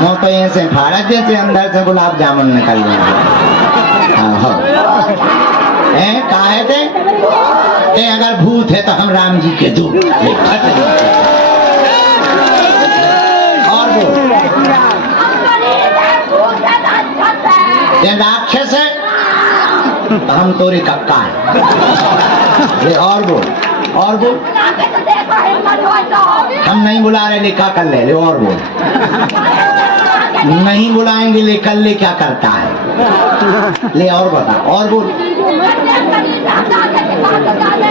मुँह तो ऐसे फाड़ा जैसे अंदर से गुलाब जामुन निकल जाएंगे। काहे थे? अगर भूत है तो हम राम जी के दूत। और वो राक्षस है तो हम तोरे कक्का है। और वो हम नहीं बुला रहे, लिखा कर ले। और वो नहीं बुलाएंगे, ले कर ले क्या करता है। ले और बता। और वो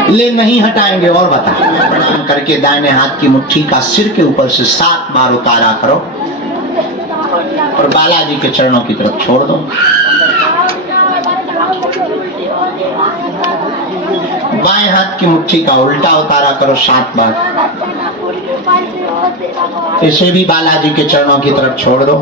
ले नहीं हटाएंगे। और बता। प्रणाम करके दाहिने हाथ की मुट्ठी का सिर के ऊपर से 7 बार उतारा करो और बालाजी के चरणों की तरफ छोड़ दो। बाएं हाथ की मुट्ठी का उल्टा उतारा करो 7 बार। इसे भी बालाजी के चरणों की तरफ छोड़ दो।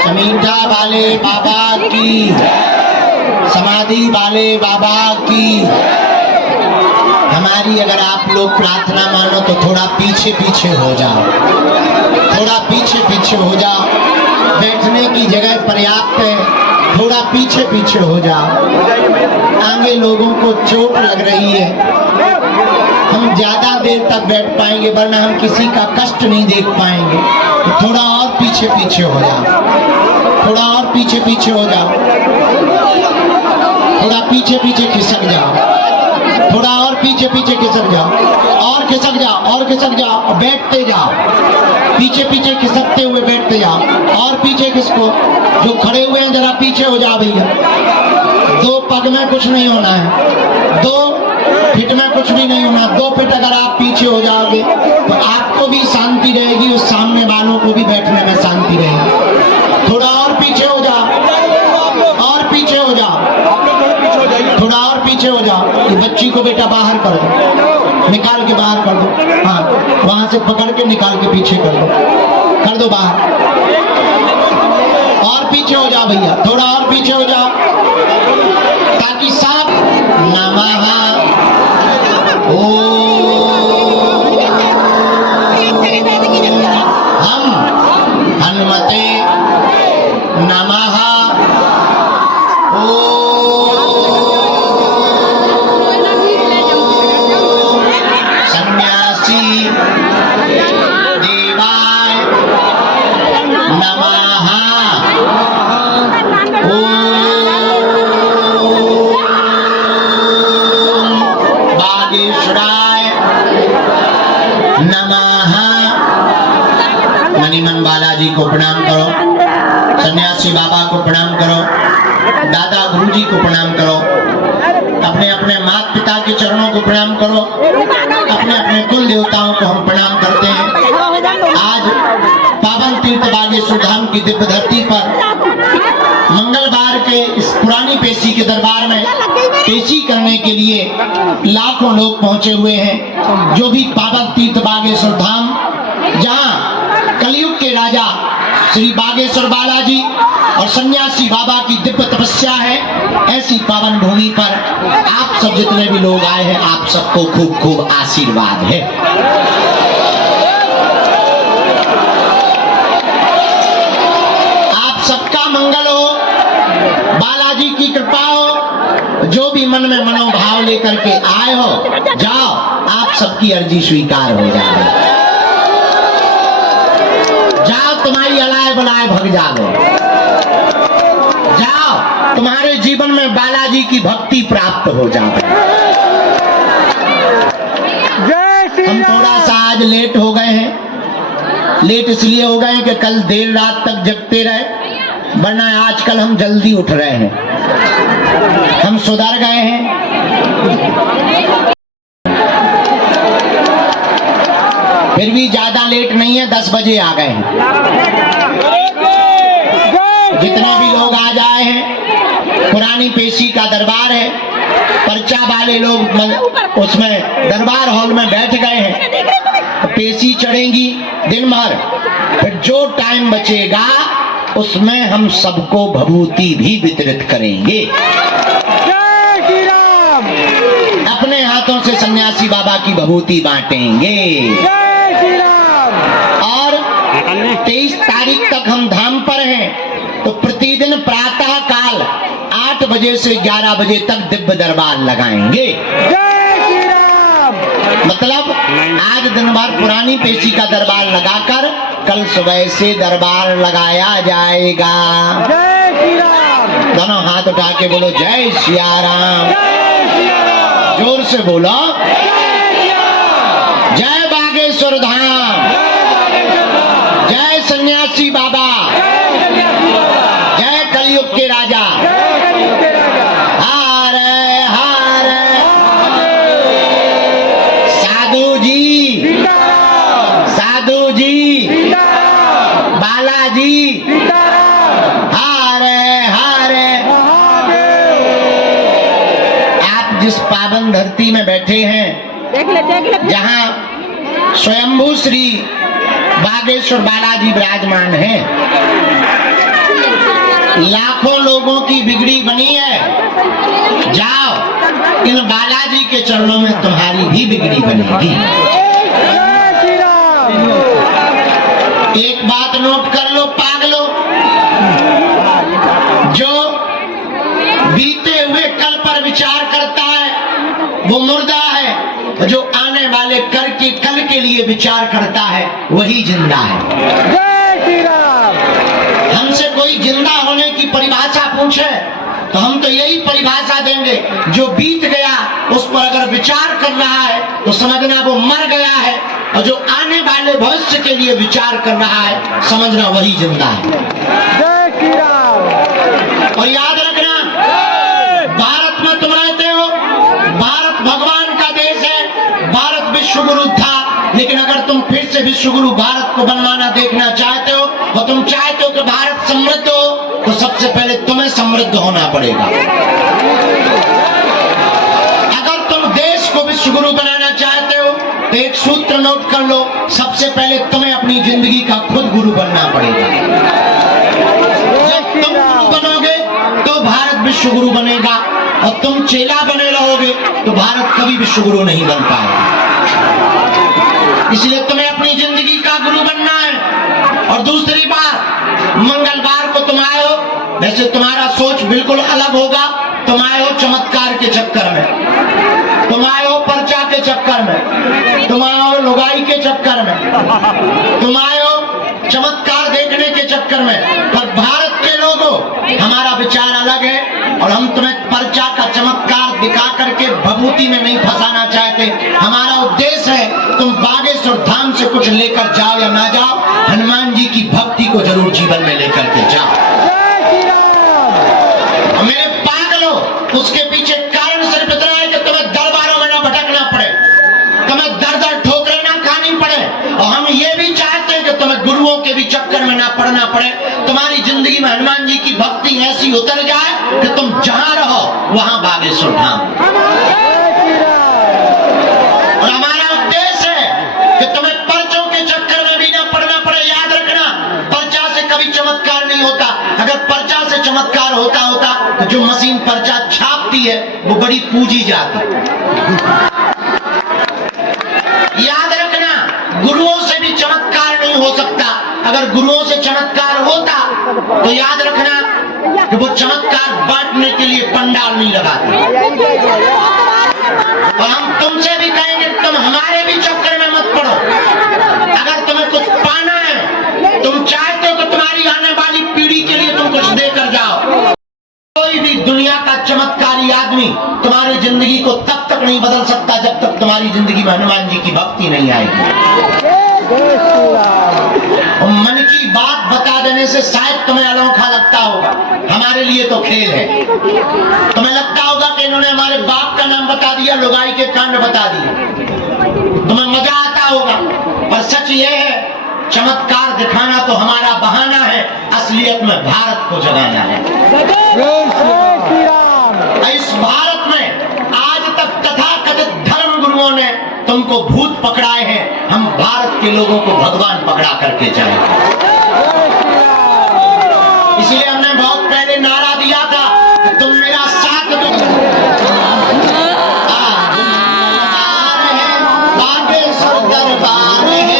समीठा वाले बाबा की, समाधि वाले बाबा की। हमारी अगर आप लोग प्रार्थना मानो तो थोड़ा पीछे पीछे हो जाओ, थोड़ा पीछे पीछे हो जाओ। बैठने की जगह पर्याप्त है, थोड़ा पीछे पीछे हो जाओ। आगे लोगों को चोट लग रही है, हम ज्यादा देर तक बैठ पाएंगे वरना हम किसी का कष्ट नहीं देख पाएंगे। तो थोड़ा और पीछे पीछे हो जाओ, थोड़ा और पीछे पीछे हो जाओ, थोड़ा पीछे पीछे खिसक जाओ, थोड़ा और पीछे पीछे खिसक जाओ, और खिसक जाओ, और खिसक जाओ, और बैठते जाओ। पीछे पीछे खिसकते हुए बैठते जाओ, और पीछे खिसको। जो खड़े हुए हैं जरा पीछे हो जाओ भैया। 2 पग में कुछ नहीं होना है, 2 फीट में कुछ भी नहीं होना। 2 फीट अगर आप पीछे हो जाओगे तो आपको भी शांति रहेगी, उस सामने वालों को भी बैठने में शांति रहेगी। थोड़ा और पीछे हो जाओ, और पीछे हो जाओ, थोड़ा और पीछे हो जाओ। ये बच्ची को बेटा बाहर कर दो, निकाल के बाहर कर दो। हाँ, वहां से पकड़ के निकाल के पीछे कर दो बाहर। और पीछे हो जाओ भैया, थोड़ा और पीछे हो जाओ ताकि साफ नमः हम हनुमते नमः सन्यासी देवाय नमः बागेश्वराय नमः। मणिमन बालाजी को प्रणाम करो, सन्यासी बाबा को प्रणाम करो, दादा गुरुजी को प्रणाम करो, अपने अपने माता पिता के चरणों को प्रणाम करो, अपने अपने कुल देवताओं को हम प्रणाम करते हैं। आज पावन तीर्थ बागेश्वर धाम की दिव्य धरती पर मंगलवार के इस पुरानी पेशी के दरबार में पेशी करने के लिए लाखों लोग पहुंचे हुए हैं। जो भी पावन तीर्थ बागेश्वर धाम, जहां कलयुग के राजा श्री बागेश्वर बालाजी और सन्यासी बाबा की दिव्य तपस्या है, ऐसी पावन भूमि पर आप सब जितने भी लोग आए हैं, आप सबको खूब खूब आशीर्वाद है। आप सबका मंगल हो, बालाजी की कृपा हो। जो भी मन में मनोभाव लेकर के आए हो, जाओ, आप सबकी अर्जी स्वीकार हो जाए। तुम्हारी अलाय बलाय भग जाओ। जाओ, तुम्हारे जीवन में बालाजी की भक्ति प्राप्त हो जाए। हम थोड़ा सा आज लेट हो गए हैं। लेट इसलिए हो गए हैं कि कल देर रात तक जगते रहे, वरना आजकल हम जल्दी उठ रहे हैं। हम सुधर गए हैं। फिर भी ज्यादा लेट नहीं है, 10 बजे आ गए हैं। जितना भी लोग आ जाए हैं, पुरानी पेशी का दरबार है, पर्चा वाले लोग उसमें दरबार हॉल में बैठ गए हैं। पेशी चढ़ेंगी दिन भर, फिर जो टाइम बचेगा उसमें हम सबको भभूति भी वितरित करेंगे। अपने हाथों से सन्यासी बाबा की भभूति बांटेंगे। और 23 तारीख तक हम धाम पर हैं, तो प्रतिदिन प्रातः काल 8 बजे से 11 बजे तक दिव्य दरबार लगाएंगे। मतलब आज दिन भर पुरानी पेशी का दरबार लगाकर कल सुबह से दरबार लगाया जाएगा। दोनों हाथ उठा के बोलो जय सिया राम। जोर से बोलो जय बागेश्वर धाम, जय सन्यासी बाबा, जय कलयुग के राजा। हरे हरे साधु जी, साधु जी, बालाजी, हरे हरे। आप जिस पावन धरती में बैठे हैं, जहाँ स्वयंभू श्री बागेश्वर बालाजी विराजमान हैं, लाखों लोगों की बिगड़ी बनी है। जाओ, इन बालाजी के चरणों में तुम्हारी भी बिगड़ी बनेगी। एक बात नोट कर लो पागलो, जो बीते हुए कल पर विचार करता है वो मुर्दा है, जो आने वाले कल के लिए विचार करता है वही जिंदा है। हमसे कोई जिंदा होने की परिभाषा पूछे तो हम तो यही परिभाषा देंगे, जो बीत गया उस पर अगर विचार कर रहा है तो समझना वो मर गया है, और जो आने वाले भविष्य के लिए विचार कर रहा है समझना वही जिंदा है। और याद रखना, भारत में तुम रहते हो, भारत भगवान का देश है, भारत विश्व गुरु था, लेकिन अगर तुम फिर से विश्व गुरु भारत को बनवाना देखना चाहते हो और तुम चाहते हो कि भारत समृद्ध हो, तो सबसे पहले तुम्हें समृद्ध होना पड़ेगा। अगर तुम देश को विश्व गुरु बनाना चाहते हो तो एक सूत्र नोट कर लो, सबसे पहले तुम्हें अपनी जिंदगी का खुद गुरु बनना पड़ेगा। जब तुम गुरु बनोगे तो भारत विश्व गुरु बनेगा, और तुम चेला बने रहोगे तो भारत कभी विश्व गुरु नहीं बन पाएगा। इसलिए तुम्हें अपनी जिंदगी का गुरु बनना है। और दूसरी बात, मंगलवार को तुम आए हो, वैसे तुम्हारा सोच बिल्कुल अलग होगा। तुम आए हो चमत्कार के चक्कर में, तुम आए हो पर्चा के चक्कर में, तुम आए हो लुगाई के चक्कर में, तुम आए हो चमत्कार देखने के चक्कर में। पर भारत के लोगों, हमारा विचार अलग है, और हम तुम्हें पर्चा का चमत्कार दिखा करके भभूति में नहीं फंसाना चाहते। हमारा उद्देश्य है तुम बागेश्वर धाम से कुछ लेकर जाओ या ना जाओ, हनुमान जी की भक्ति को जरूर जीवन में लेकर के जाओ। मेरे पागलों, उसके पीछे कारण सिर्फ इतना है कि तुम्हें दरबारों में ना भटकना पड़े, तुम्हें दर दर ठोकरें ना खानी पड़े, और हम ये भी चाहते हैं कि तुम्हें गुरुओं के भी चक्कर में ना पड़ना पड़े। तुम्हारी जिंदगी में हनुमान जी की भक्ति ऐसी उतर जाए कि तुम जहां रहो वहां बागेश्वर धाम। और हमारा उद्देश्य है कि तुम्हें पर्चों के चक्कर में भी ना पड़ना पड़े। याद रखना, पर्चा से कभी चमत्कार नहीं होता। अगर पर्चा से चमत्कार होता तो जो मशीन पर्चा छापती है वो बड़ी पूजी जाती। याद रखना, गुरुओं से भी चमत्कार नहीं हो सकता। अगर गुरुओं से चमत्कार होता तो याद रखना कि वो चमत्कार बांटने के लिए पंडाल नहीं लगाते। और हम तुमसे भी कहेंगे तुम हमारे भी चक्कर में मत पड़ो। अगर तुम्हें कुछ पाना है, तुम चाहते नहीं बदल सकता जब तक तुम्हारी जिंदगी में हनुमान जी की भक्ति नहीं आएगी। और मन की बात बता देने से शायद तुम्हें अनोखा लगता होगा, हमारे लिए तो खेल है। तुम्हें लगता होगा कि इन्होंने हमारे बाप का नाम बता दिया, लुगाई के कांड बता दिए, तुम्हें मजा आता होगा। पर सच ये है, चमत्कार दिखाना तो हमारा बहाना है, असलियत में भारत को जगाना है। इस भारत में आज तक तथाकथित धर्म गुरुओं ने तुमको भूत पकड़ाए हैं, हम भारत के लोगों को भगवान पकड़ा करके जाएंगे। इसलिए हमने बहुत पहले नारा दिया था कि तुम मेरा साथ दो। बागेश्वर दरबार है,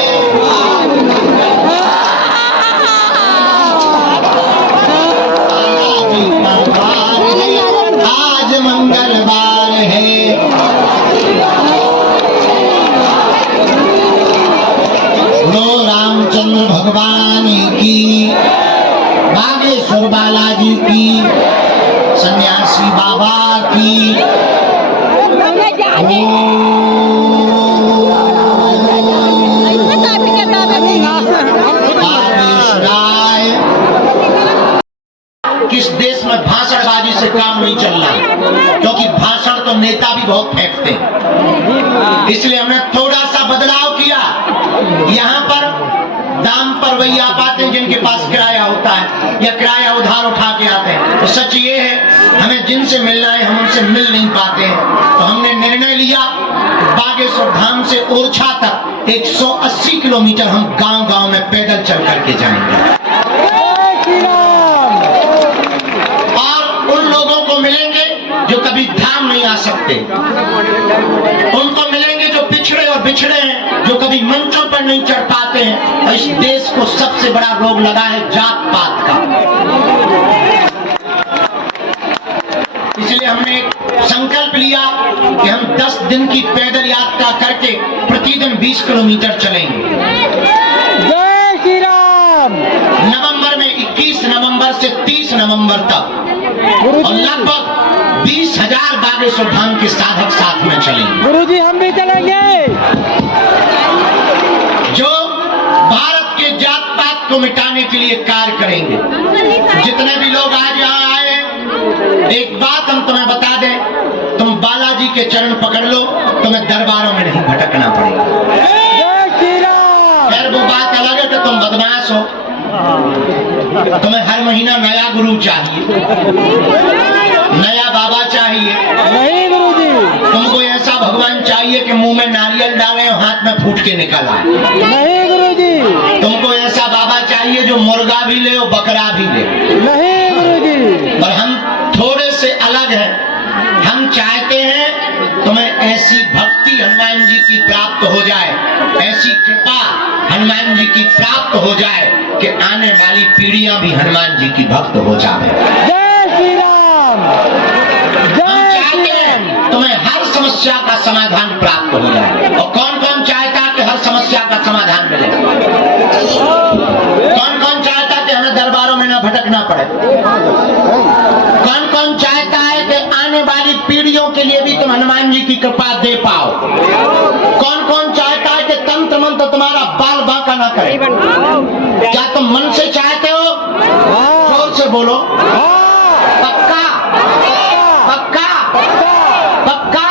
आज मंगलवार है, लो रामचंद्र भगवान की, बागेश्वर बालाजी की, सन्यासी बाबा की। किस देश में भाषणबाजी से काम नहीं चल रहा, क्योंकि भाषण तो नेता भी बहुत फेंकते हैं। इसलिए हमने थोड़ा सा बदलाव किया। यहाँ पर दाम पर वही आ पाते हैं जिनके पास किराया होता है या किराया उधार उठा के आते हैं। तो सच ये है, हमें जिनसे मिलना है हम उनसे मिल नहीं पाते हैं। तो हमने निर्णय लिया, बागेश्वर धाम से ओरछा तक 180 किलोमीटर हम गांव-गांव में पैदल चल करके जाएंगे और उन लोगों को मिलेंगे जो कभी धाम नहीं आ सकते, उनको मिलेंगे जो पिछड़े और बिछड़े हैं, जो कभी मंचों पर नहीं चढ़ पाते हैं। और इस देश को सबसे बड़ा रोग लगा है जात पात का। इसलिए हमने एक संकल्प लिया कि हम 10 दिन की पैदल यात्रा करके प्रतिदिन 20 किलोमीटर चलेंगे। जय श्री राम। नवंबर में 21 नवंबर से 30 नवंबर तक और लगभग 20,000 बागेश्वर धाम के साधक साथ में चलेंगे। गुरुजी हम भी चलेंगे। जो भारत के जात पात को मिटाने के लिए कार्य करेंगे। जितने भी लोग आज यहाँ आए, एक बात हम तुम्हें बता दें, तुम बालाजी के चरण पकड़ लो, तुम्हें दरबारों में नहीं भटकना पड़ेगा। जय श्री राम। खैर वो बात अलग है कि तुम बदमाश हो, तुम्हें हर महीना नया गुरु चाहिए, नया बाबा चाहिए। नहीं गुरुजी, तुमको ऐसा भगवान चाहिए कि मुंह में नारियल डाले और हाथ में फूट के निकल आए। नहीं गुरुजी। तुमको ऐसा बाबा चाहिए जो मुर्गा भी ले और बकरा भी ले। नहीं गुरुजी। और हम थोड़े से अलग हैं, हम चाहते हैं तुम्हें ऐसी भक्ति हनुमान जी की प्राप्त हो जाए, ऐसी कृपा हनुमान जी की प्राप्त हो जाए कि आने वाली पीढ़ियां भी हनुमान जी की भक्त हो जाए। जय श्री राम। हम चाहते हैं तुम्हें हर समस्या का समाधान प्राप्त हो जाए। और कौन कौन चाहता है कि हर समस्या का समाधान मिले? कौन कौन चाहता है कि हमें दरबारों में न भटकना पड़े? कौन कौन चाहता है कि आने वाली पीढ़ियों के लिए भी तुम हनुमान जी की कृपा दे पाओ? कौन कौन चाहता है कि तंत्र मंत्र तुम्हारा बाल बांका ना करे? क्या तुम मन से चाहते हो? जोर से बोलो। पक्का पक्का पक्का?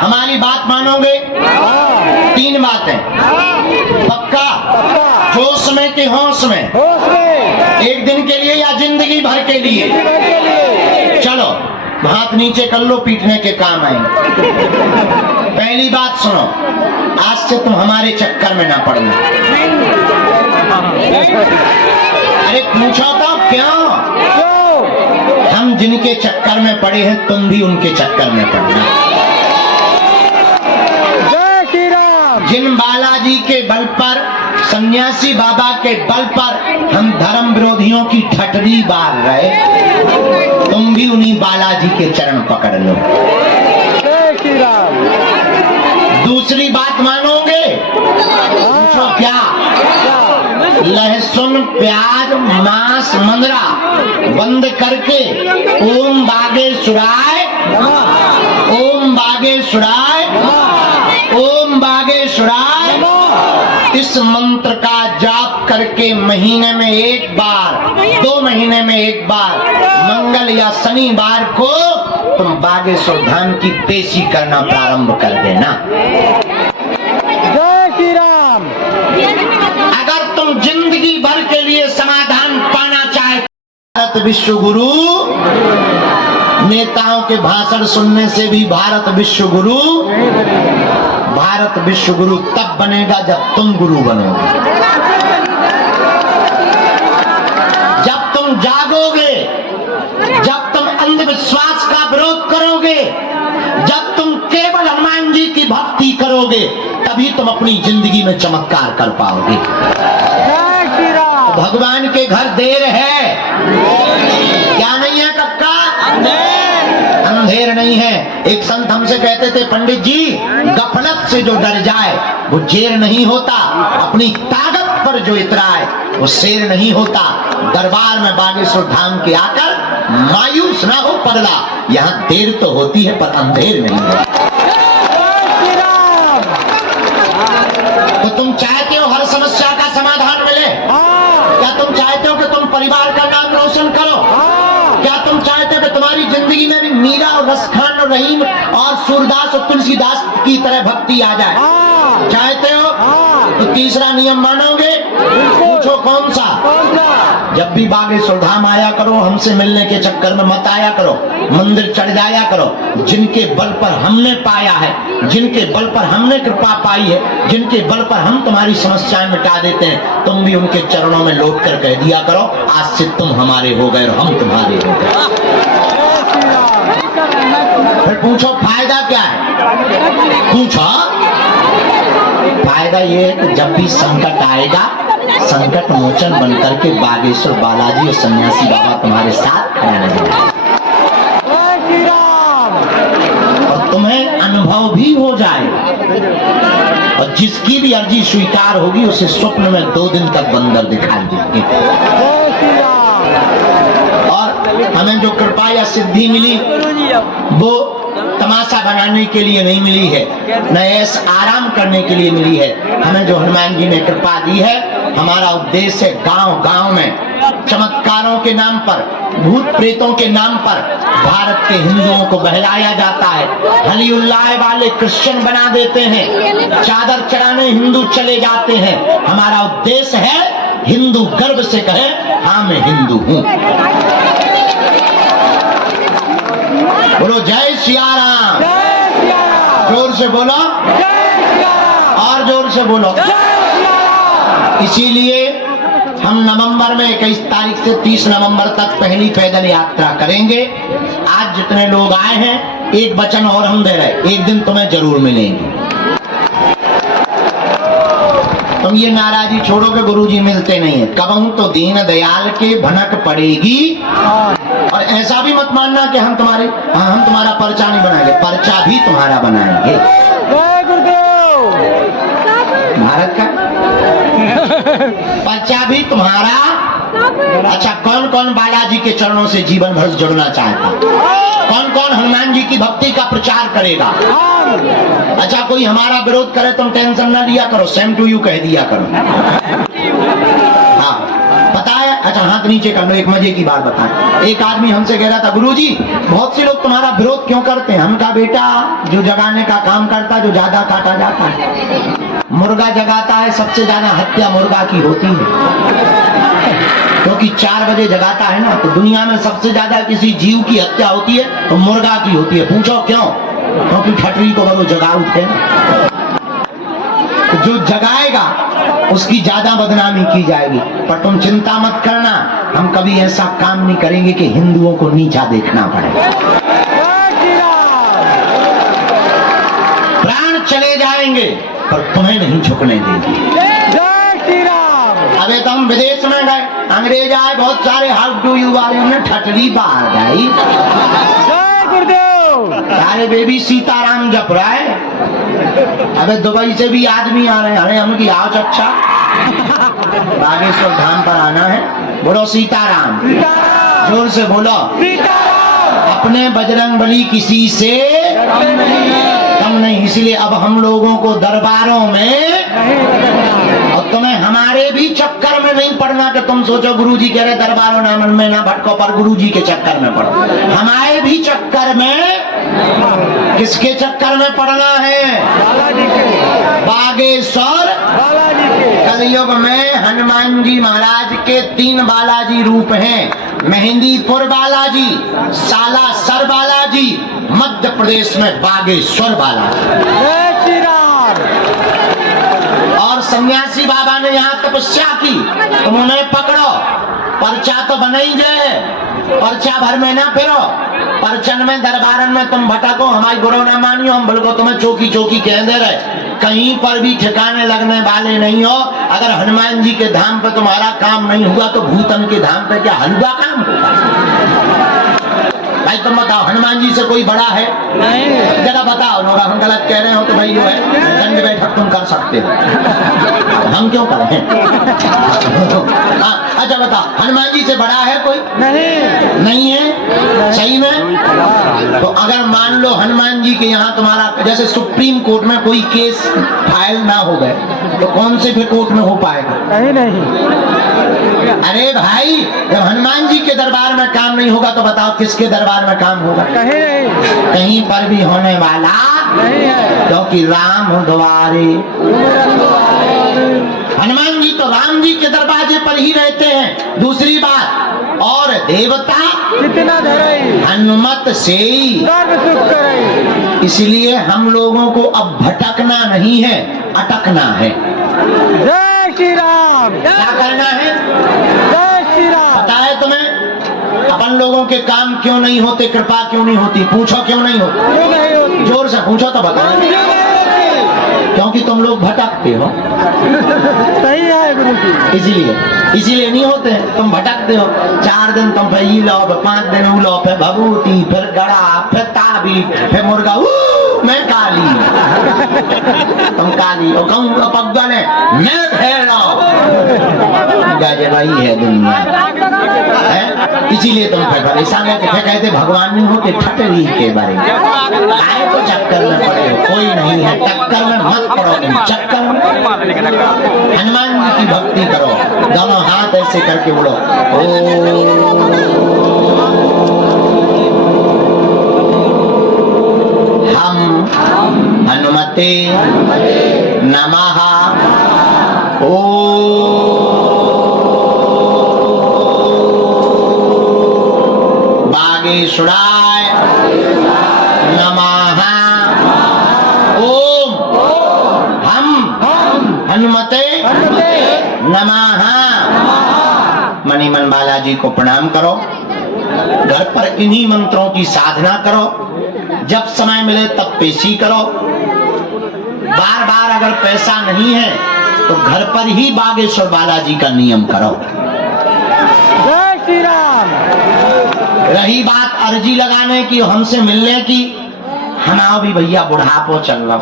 हमारी बात मानोगे? 3 बातें। पक्का, जोश में कि होश में? एक दिन के लिए या जिंदगी भर के लिए? चलो हाथ नीचे कर लो, पीटने के काम आएंगे। पहली बात सुनो, आज से तुम हमारे चक्कर में ना पड़ना। अरे पूछो तो क्यों? हम जिनके चक्कर में पड़े हैं तुम भी उनके चक्कर में पड़ना। जय श्री राम। जिन बालाजी के बल पर, सन्यासी बाबा के बल पर हम धर्म विरोधियों की ठटरी बार रहे, तुम भी उन्हीं बालाजी के चरण पकड़ लो। जय श्री राम। दूसरी बात मानोगे? पूछो क्या? लहसुन, प्याज, मांस, मंदरा बंद करके ओम बागेश्वराय, ओम बागेश्वराय, ओम बागेश्वराय। इस मंत्र का जाप करके महीने में एक बार, 2 महीने में एक बार, मंगल या शनिवार को तुम बागेश्वर धाम की पेशी करना प्रारंभ कर देना। जय श्री राम। अगर तुम जिंदगी भर के लिए समाधान पाना चाहते, भारत विश्व गुरु, नेताओं के भाषण सुनने से भी भारत विश्व गुरु, भारत विश्व गुरु तब बनेगा जब तुम गुरु बनोगे। जब तुम जागोगे, जब तुम अंधविश्वास का विरोध करोगे, जब तुम केवल हनुमान जी की भक्ति करोगे, तभी तुम अपनी जिंदगी में चमत्कार कर पाओगे। जय श्री राम। भगवान के घर देर है, क्या नहीं है कक्का? अंधेर नहीं है। एक संत हमसे कहते थे, पंडित जी गफलत से जो डर जाए वो जेर नहीं होता, अपनी ताकत पर जो इतराए वो शेर नहीं होता। दरबार में बागेश्वर धाम के आकर मायूस ना हो पगला, यहाँ देर तो होती है पर अंधेर नहीं है। तो तुम चाहते हो हर समस्या का समाधान मिले? क्या तुम चाहते हो कि तुम परिवार का नाम रोशन करो? क्या तुम चाहते हो कि तुम्हारी जिंदगी में भी मीरा और रसखान और रहीम और सूरदास और तुलसीदास की तरह भक्ति आ जाए? चाहते हो? तो तीसरा नियम मानोगे? पूछो कौन सा? जब भी बागेश्वर धाम आया करो, हमसे मिलने के चक्कर में मत आया करो, मंदिर चढ़ जाया करो। जिनके बल पर हमने पाया है, जिनके बल पर हमने कृपा पाई है, जिनके बल पर हम तुम्हारी समस्याएं मिटा देते हैं, तुम भी उनके चरणों में लौट कर कह दिया करो, आज से तुम हमारे हो गए और हम तुम्हारे हो गए। फिर पूछो फायदा क्या है? पूछो। फायदा ये है कि जब भी संकट आएगा, संकट मोचन बनकर के बागेश्वर बालाजी और सन्यासी बाबा तुम्हारे साथ खड़ा रहेगा और तुम्हें अनुभव भी हो जाए। और जिसकी भी अर्जी स्वीकार होगी उसे स्वप्न में 2 दिन तक बंदर दिखाई देंगे। और हमें जो कृपा या सिद्धि मिली वो तमाशा बनाने के लिए नहीं मिली है, न ऐश आराम करने के लिए मिली है। हमें जो हनुमान जी ने कृपा दी है, हमारा उद्देश्य है गांव-गांव में चमत्कारों के नाम पर, भूत प्रेतों के नाम पर भारत के हिंदुओं को बहलाया जाता है। हली उल्लाह वाले क्रिश्चियन बना देते हैं, चादर चढ़ाने हिंदू चले जाते हैं। हमारा उद्देश्य है हिंदू गर्व से कहे, हाँ मैं हिंदू हूँ। बोलो जय सिया राम। जोर से बोलो, और जोर से बोलो। इसीलिए हम नवंबर में 21 तारीख से 30 नवंबर तक पहली पैदल यात्रा करेंगे। आज जितने लोग आए हैं, एक वचन और हम दे रहे, एक दिन तुम्हें जरूर मिलेंगे। तुम ये नाराजी छोड़ो कि गुरुजी मिलते नहीं है। कबहू तो दीन दयाल के भनक पड़ेगी। और ऐसा भी मत मानना कि हम तुम्हारा पर्चा नहीं बनाएंगे, पर्चा भी तुम्हारा बनाएंगे। भारत का पर्चा भी तुम्हारा। अच्छा, कौन कौन बालाजी के चरणों से जीवन भर जुड़ना चाहता? कौन कौन हनुमान जी की भक्ति का प्रचार करेगा? अच्छा, कोई हमारा विरोध करे तुम टेंशन ना लिया करो, सेम टू यू कह दिया करो। हाँ, पता है? अच्छा, हाथ नीचे कर लो। एक मजे की बात बताएं। एक आदमी हमसे कह रहा था, गुरुजी बहुत से लोग तुम्हारा विरोध क्यों करते हैं? हम कहा, बेटा जो जगाने का काम करता है, जो ज्यादा काटा जाता है, मुर्गा जगाता है, सबसे ज्यादा हत्या मुर्गा की होती है, क्योंकि 4 बजे जगाता है ना। तो दुनिया में सबसे ज्यादा किसी जीव की हत्या होती है तो मुर्गा की होती है। पूछो क्यों? क्योंकि ठटरी को वो जगा उठते हैं। तो जो जगाएगा उसकी ज्यादा बदनामी की जाएगी। पर तुम चिंता मत करना, हम कभी ऐसा काम नहीं करेंगे कि हिंदुओं को नीचा देखना पड़े। प्राण चले जाएंगे पर तुम्हें नहीं झुकने देंगे। जय श्री राम। अबे तो हम विदेश में गए, अंग्रेज आए बहुत सारे, हाउ डू यू वाले में ठटरी बाहर गई। जय गुरुदेव। अरे बेबी सीताराम जप रहा है। अबे दुबई से भी आदमी आ रहे हैं, अरे हम की आओ चच्चा, बागेश्वर धाम पर आना है। बोलो सीताराम, जोर से बोलो। अपने बजरंग बली किसी से कम नहीं। इसलिए अब हम लोगों को दरबारों में और तुम्हें हमारे भी चक्कर में नहीं पड़ना कि तुम सोचो गुरुजी कह रहे दरबारों नामन में ना भटको, पर गुरुजी के चक्कर में पड़ो। हमारे भी चक्कर में, किसके चक्कर में पड़ना है? बागेश्वर कलयुग में हनुमान जी महाराज के 3 बालाजी रूप हैं। मेहंदीपुर बालाजी, सालासर बालाजी, मध्य प्रदेश में बागेश्वर बालाजी। जय श्री राम। और सन्यासी बाबा ने यहाँ तपस्या की, तुम उन्हें पकड़ो, पर्चा तो बना ही गए, पर्चा भर में ना फिरो, परचन में दरबारन में तुम भटको, हमारी गुरु न मानियो, हम बिल्कुल तुम्हें चौकी चौकी कह दे रहे, कहीं पर भी ठिकाने लगने वाले नहीं हो। अगर हनुमान जी के धाम पे तुम्हारा काम नहीं हुआ तो भूतन के धाम पे क्या हलवा काम होगा? भाई तुम बताओ, हनुमान जी से कोई बड़ा है? नहीं। जरा बताओ, नोरा हम गलत कह रहे हो तो भाई जो है दंड बैठक तुम कर सकते हो, हम क्यों करें? अच्छा बताओ, हनुमान जी से बड़ा है कोई? नहीं। नहीं है? सही में? तो अगर मान लो हनुमान जी के यहाँ तुम्हारा जैसे सुप्रीम कोर्ट में कोई केस फाइल ना हो गए तो कौन से फिर कोर्ट में हो पाएगा? नहीं। अरे भाई, जब हनुमान जी के दरबार में काम नहीं होगा तो बताओ किसके दरबार में काम होगा? कहीं पर भी होने वाला नहीं है, क्योंकि राम द्वारे। हनुमान जी तो राम जी के दरवाजे पर ही रहते हैं। दूसरी बात, और देवता कितना हनुमत से ही। इसलिए हम लोगों को अब भटकना नहीं है, अटकना है। जय श्री राम। क्या करना है? जय श्री राम। पता है तुम्हें अपन लोगों के काम क्यों नहीं होते, कृपा क्यों नहीं होती? पूछो क्यों नहीं होती? जोर से पूछो तो बताओ। क्योंकि तुम लोग भटकते हो। सही है गुरुजी। इसीलिए नहीं होते, तुम भटकते हो। 4 दिन तुम पे ये लो, 5 दिन वो लो, फिर भभूति, फिर गड़ा, फिर ताबी, फिर मुर्गा, मैं काली, तुम काली और कहूँ पगल है, मैं भेड़ो। वही है दुनिया है। इसीलिए तुम पे परेशान है। कहते भगवान नहीं होते, ठटरी के बारे में आए तो चक्कर में पड़े हो। कोई नहीं है, चक्कर में मत पड़ो, तुम चक्कर में हनुमान जी की भक्ति करो, दोनों हाथ ऐसे करके उड़ो। हम हनुमते नमः। बागेश्वराय नमः। ओम हम हनुमते नमः। मणिमन बालाजी को प्रणाम करो। घर पर इन्हीं मंत्रों की साधना करो। जब समय मिले तब पेशी करो। बार बार अगर पैसा नहीं है तो घर पर ही बागेश्वर बालाजी का नियम करो। जय श्री राम। रही बात अर्जी लगाने की, हमसे मिलने की, हमारा भी भैया बुढ़ापो चल रहा,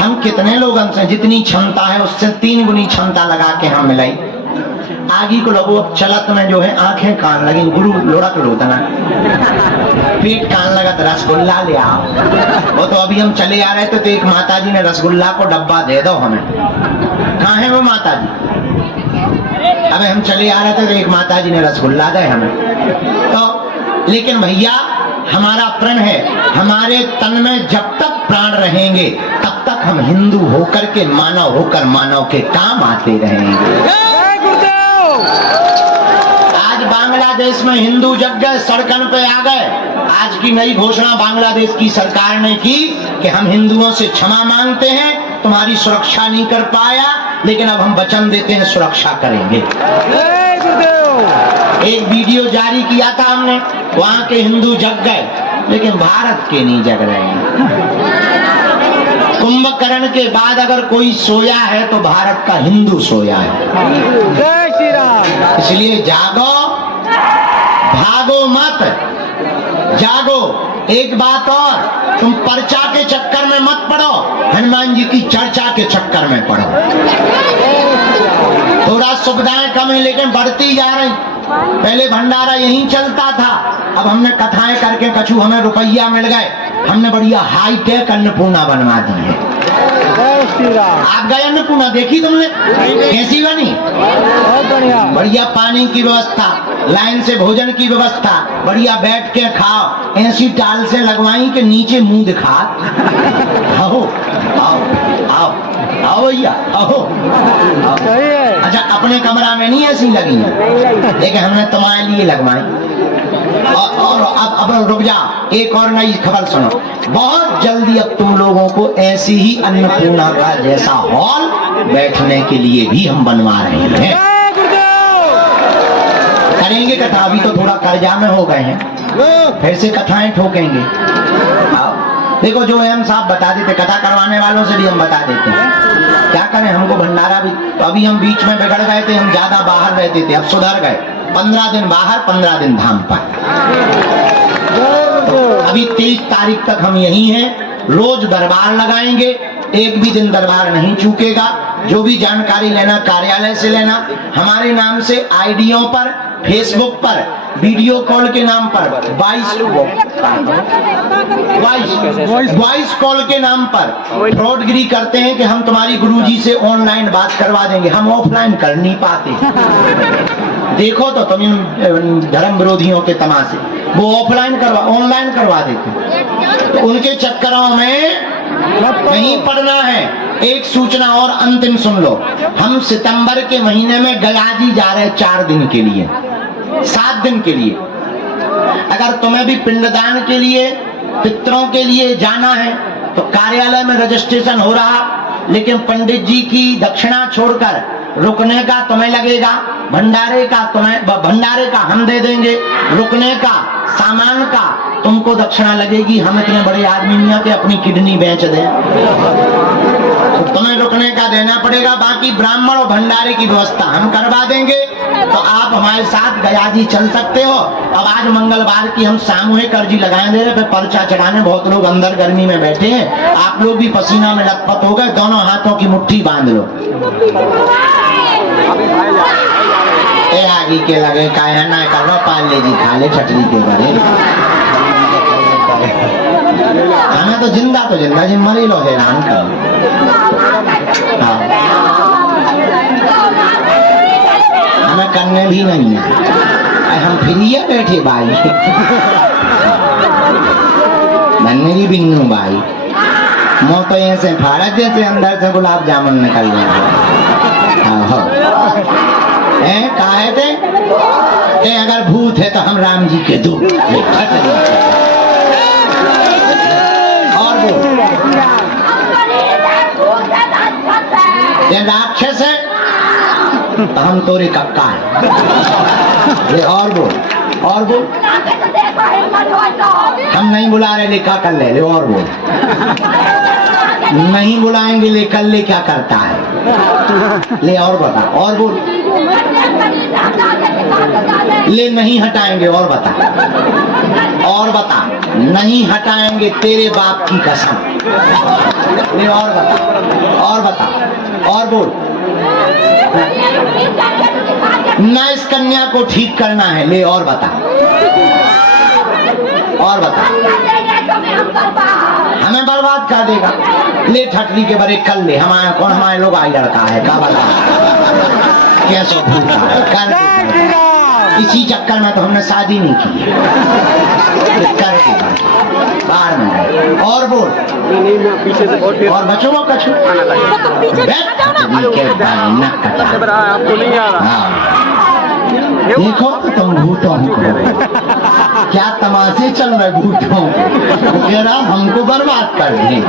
हम कितने लोग हमसे जितनी क्षमता है उससे 3 गुनी क्षमता लगा के हम मिलाई। आगे को लोगों चलत में जो है आंखें कान लगी, गुरु लोड़क लोतना, पेट कान लगा तो रसगुल्ला ले आओ। वो तो अभी हम चले आ रहे थे तो एक माताजी ने रसगुल्ला को डब्बा दे दो हमें। कहाँ है वो माताजी? अबे हम चले आ रहे थे तो एक माताजी ने रसगुल्ला दे हमें। तो लेकिन भैया हमारा प्रण है, हमारे तन में जब तक प्राण रहेंगे तब तक हम हिंदू होकर के मानव के काम आते रहेंगे। आज बांग्लादेश में हिंदू जग गए, सड़कन पे आ गए। आज की नई घोषणा बांग्लादेश की सरकार ने की कि हम हिंदुओं से क्षमा मांगते हैं, तुम्हारी सुरक्षा नहीं कर पाया, लेकिन अब हम वचन देते हैं सुरक्षा करेंगे। एक वीडियो जारी किया था हमने, वहां के हिंदू जग गए, लेकिन भारत के नहीं जग रहे हैं। कुंभकर्ण के बाद अगर कोई सोया है तो भारत का हिंदू सोया है। जय श्री राम। इसलिए जागो, भागो मत, जागो। एक बात और, तुम पर्चा के चक्कर में मत पड़ो, हनुमान जी की चर्चा के चक्कर में पड़ो। थोड़ा सुविधाएं कम है लेकिन बढ़ती जा रही। पहले भंडारा यहीं चलता था, अब हमने कथाएं करके कछु हमें रुपया मिल गए, हमने बढ़िया हाईटेक अन्नपूर्णा बनवा दी है। जय श्री राम। आप गए अन्नपूर्णा, देखी तुमने कैसी बनी? बहुत बढ़िया। बढ़िया पानी की व्यवस्था, लाइन से भोजन की व्यवस्था, बढ़िया बैठ के खाओ, ऐसी टाल से लगवाई कि नीचे मुंह दिखा। आओ आओ आओ आओ भैया आओ, आओ। सही है। अच्छा, अपने कमरा में नहीं ऐसी लगी है, लेकिन हमने तुम्हारे लिए लगवाई। और अब रुक जा, एक और नई खबर सुनो। बहुत जल्दी अब तुम लोगों को ऐसी ही अन्नपूर्णा का जैसा हॉल बैठने के लिए भी हम बनवा रहे हैं। जय गुरुदेव। करेंगे कथा, अभी तो थोड़ा कर्जा में हो गए हैं, फिर से कथाएं ठोकेंगे। आओ, देखो जो है हम साहब बता देते, कथा करवाने वालों से भी हम बता देते हैं। क्या करें, हमको भंडारा भी, तो अभी हम बीच में बिगड़ गए थे, हम ज्यादा बाहर रहते थे, अब सुधर गए। 15 दिन बाहर 15 दिन धाम पर। अभी 23 तारीख तक हम यही हैं, रोज दरबार लगाएंगे, एक भी दिन दरबार नहीं चूकेगा। जो भी जानकारी लेना कार्यालय से लेना, हमारे नाम से आईडियों पर, फेसबुक पर, वीडियो कॉल के नाम पर, वॉइस कॉल के नाम पर फ्रॉडगिरी करते हैं कि हम तुम्हारी गुरुजी से ऑनलाइन बात करवा देंगे, हम ऑफलाइन कर नहीं पाते। देखो तो तुम इन धर्म विरोधियों के तमाशे, वो ऑफलाइन करवा, ऑनलाइन करवा देते, तो उनके चक्करों में नहीं पड़ना है। एक सूचना और अंतिम सुन लो, हम सितंबर के महीने में गयाजी जा रहे 4 दिन के लिए, 7 दिन के लिए। अगर तुम्हें भी पिंडदान के लिए, पितरों के लिए जाना है तो कार्यालय में रजिस्ट्रेशन हो रहा, लेकिन पंडित जी की दक्षिणा छोड़कर रुकने का तुम्हें लगेगा, भंडारे का हम दे देंगे, रुकने का, सामान का तुमको दक्षिणा लगेगी। हम इतने बड़े आदमी नहीं है कि अपनी किडनी बेच दें, तो तुम्हें रुकने का देना पड़ेगा। बाकी ब्राह्मण और भंडारे की व्यवस्था हम करवा देंगे, तो आप हमारे साथ गयाजी चल सकते हो। अब आज मंगलवार की हम सामूहिक अर्जी लगाए दे रहे, फिर पर्चा चढ़ाने बहुत लोग अंदर गर्मी में बैठे हैं, आप लोग भी पसीना में लथपथ हो गए, दोनों हाथों की मुट्ठी बांध लो। ए आगे के लगे काया ना करो, पाले जी खा ले छटरी के बड़े। हमें तो जिंदा जी मरी लो हैरान कर। हमें करने भी नहीं है, हम फ्री है बैठे भाई। बनने की बिन्नू भाई, मुँह तो ऐसे फाड़क जैसे अंदर से गुलाब जामुन निकल गए। काहे थे कि अगर भूत है तो हम राम जी के दूत। और वो ये राक्षस है तो हम तोरे कक्का है। ये और बोल हम नहीं बुला रहे, लिखा कर ले और बोल नहीं बुलाएंगे, ले कर ले क्या करता है, ले और बता, और बोल। ले नहीं हटाएंगे, और बता, और बता, नहीं हटाएंगे तेरे बाप की कसम। ले और बता, और बता, और बोल। ना इस कन्या को ठीक करना है, ले और बता, और बता। हमें बर्बाद कर देगा, ले ठटरी के बड़े कर ले। हमारे कौन, हमारे लोग आई लड़का है का बता, कैसे भूखा है कर। इसी चक्कर में तो हमने शादी नहीं की, कर बाहर में। और बोल, और बचो वो कछु आपको नहीं आ रहा। देखो तो तुम भूतों को क्या तमाशे चल रहे भूतों को, कह रहा हमको बर्बाद कर दें,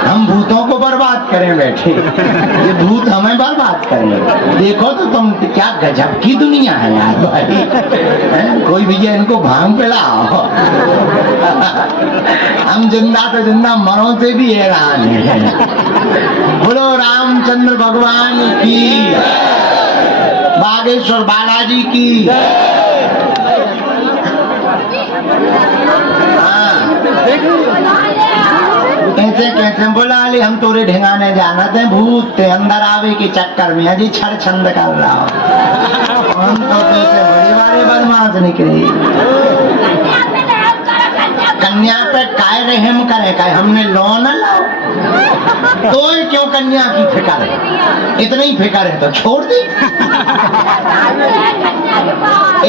हम भूतों को बर्बाद करें बैठे, ये भूत हमें बर्बाद करें। देखो तो तुम क्या गजब की दुनिया है यार भाई, कोई भी इनको भांग पिलाओ। हम जिंदा तो जिंदा, मरों से भी हैरान है। बोलो रामचंद्र भगवान की, बागेश्वर बालाजी की। हाँ ऐसे कैसे बोला ली हम तोरे ढेंगाने जाना थे भूत थे अंदर आवे के चक्कर में अजी छड़ छंद कर रहा हो हम तो कैसे बड़े बड़े बदमाश निकले कन्या पे काय रहम करे काय हमने लोन लाओ तो क्यों कन्या की फिक्र है इतना ही फिक्र है तो छोड़ दी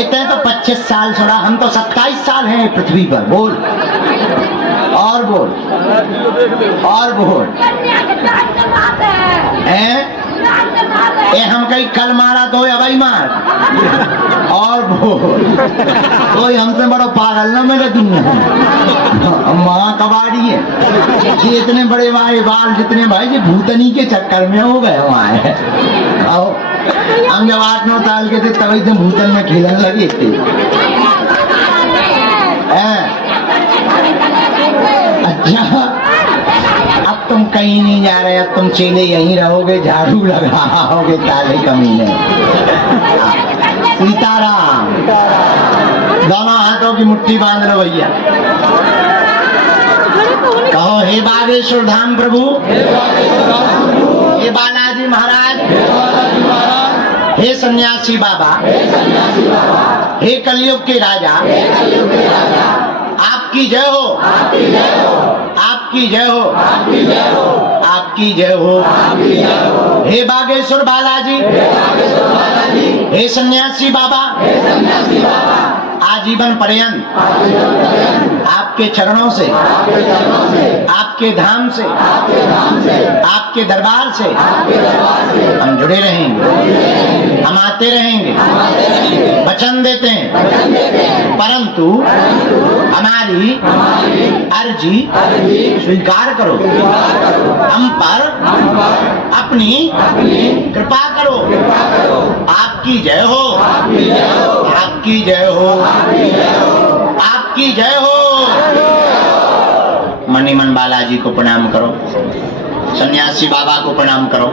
इतने तो 25 साल छोड़ा हम तो 27 साल हैं पृथ्वी पर बोल और बोल हैं ये हम कहीं कल मारा तो अभी मार और बोल कोई हमसे बड़ा पागल ना मेरे दुनिया माँ कबाड़ी है ये इतने बड़े बड़े बाल जितने भाई जी भूतनी के चक्कर में हो गए वहाँ आओ हम जब 8-9 साल के थे तभी तो भूतन में खेलने लगे थे अच्छा अब तुम कहीं नहीं जा रहे अब तुम चेले यहीं रहोगे झाड़ू लगाओगे ताले कमीने सीताराम दोनों हाथों की मुट्ठी बांध लो भैया कहो हे बागेश्वर धाम प्रभु हे बालाजी महाराज हे सन्यासी बाबा हे कलयुग के राजा आपकी जय हो आपकी जय हो आपकी जय हो हे बागेश्वर बालाजी हे सन्यासी बाबा आजीवन पर्यंत आपके चरणों से आपके धाम से आपके दरबार से हम जुड़े रहेंगे हम आते रहेंगे वचन देते हैं परंतु हमारी अर्जी स्वीकार करो हम पर अपनी कृपा करो आपकी जय हो आपकी जय हो आपकी जय हो मणिमन बालाजी को प्रणाम करो सन्यासी बाबा को प्रणाम करो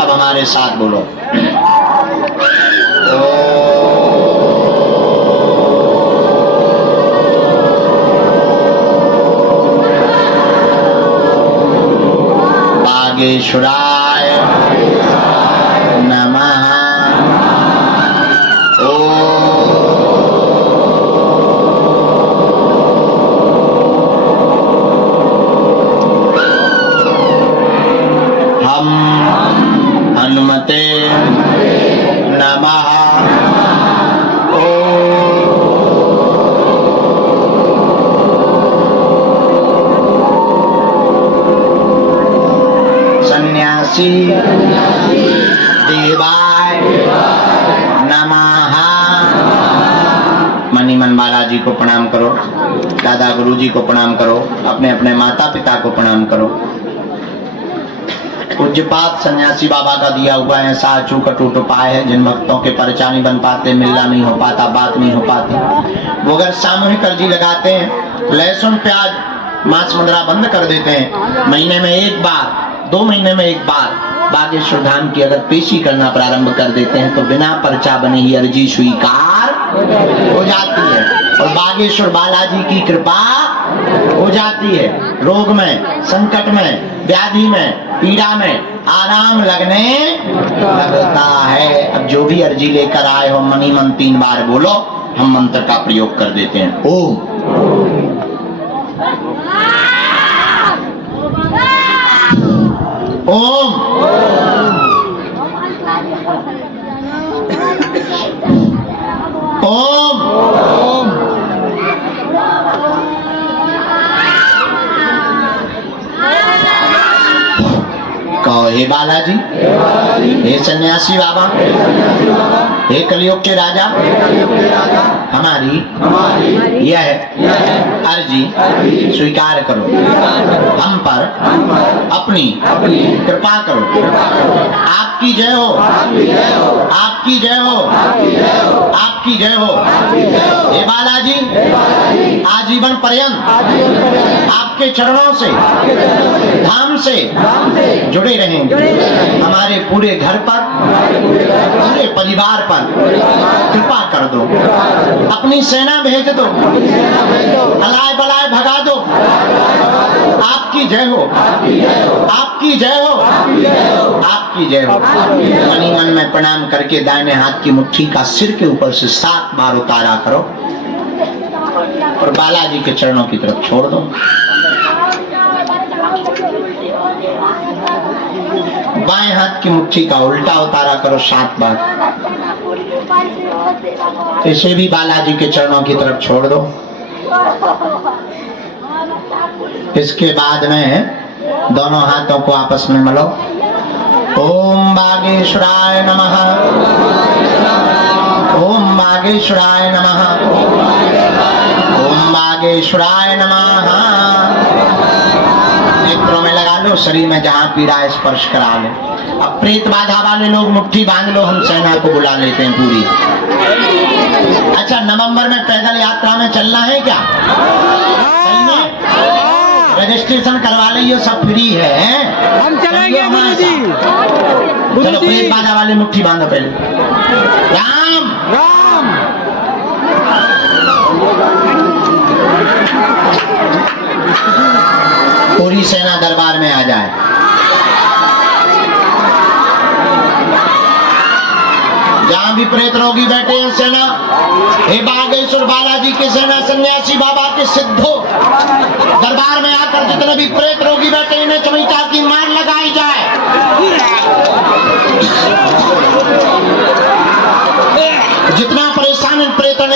अब हमारे साथ बोलो बागेश्वराय नमः हनुमते नमः सन्यासी देवाय नमः मणिमन बालाजी को प्रणाम करो दादा गुरुजी को प्रणाम करो अपने अपने माता पिता को प्रणाम करो पूज्यपात सन्यासी बाबा का दिया हुआ है ऐसा अचूक अटूट उपाय है जिन भक्तों के परिचय नहीं बन पाते मिलना नहीं हो पाता बात नहीं हो पाती वो अगर सामूहिक अर्जी लगाते हैं लहसुन प्याज मांस मुद्रा बंद कर देते हैं महीने में एक बार 2 महीने में एक बार बागेश्वर धाम की अगर पेशी करना प्रारंभ कर देते हैं तो बिना पर्चा बने ही अर्जी स्वीकार हो जाती है और बागेश्वर बालाजी की कृपा हो जाती है रोग में संकट में व्याधि में पीड़ा में आराम लगने लगता है अब जो भी अर्जी लेकर आए हो मनी मन 3 बार बोलो हम मंत्र का प्रयोग कर देते हैं ओम ओम ओम कहो हे बालाजी हे सन्यासी बाबा हे कलयुग के राजा हमारी यह अर्जी स्वीकार करो हम पर अपनी कृपा करो आपकी जय हो आपकी जय हो आपकी जय हो हे बालाजी आजीवन पर्यंत आपके चरणों से धाम से जुड़े रहेंगे हमारे पूरे घर पर पूरे परिवार पर पर कृपा कर दो, अपनी सेना भेज दो, अलाय बलाय भगा दो। आपकी जय हो, आपकी जय हो, आपकी जय हो। मनी मन में प्रणाम करके दाहिने हाथ की मुट्ठी का सिर के ऊपर से 7 बार उतारा करो और बालाजी के चरणों की तरफ छोड़ दो। बाएं हाथ की मुट्ठी का उल्टा उतारा करो 7 बार, इसे भी बालाजी के चरणों की तरफ छोड़ दो। इसके बाद में दोनों हाथों को आपस में मलो। ओम बागेश्वराय नमः, ओम बागेश्वराय नमः, ओम बागेश्वराय नमः। नेत्रों में लगा लो, शरीर में जहां पीड़ा है स्पर्श करा लो। अब प्रेत बाधा वाले लोग मुट्ठी बांध लो, हम सेना को बुला लेते हैं पूरी। अच्छा, नवंबर में पैदल यात्रा में चलना है क्या? सही में रजिस्ट्रेशन करवा लीजिए, सब फ्री है। हम चलेंगे गुरुजी। चलो प्रेत बाधा वाले मुट्ठी बांधो पहले। राम राम। पूरी सेना दरबार में आ जाए। जहां भी प्रेत रोगी बैठे हैं सेना, हे बागेश्वर बालाजी की सेना, सन्यासी बाबा के सिद्धो दरबार में आकर जितने भी प्रेत रोगी बैठे इन्हें चमैता की मार लगाई जाए। जितना परेशान इन प्रेतों ने,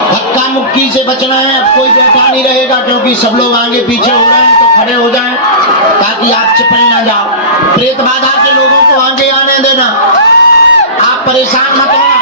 धक्का मुक्की से बचना है। अब कोई बैठा नहीं रहेगा क्योंकि सब लोग आगे पीछे हो रहे हैं, तो खड़े हो जाएं ताकि आप चिपक ना जाओ। प्रेत बाधा के लोगों को आगे आने देना, आप परेशान मत होना।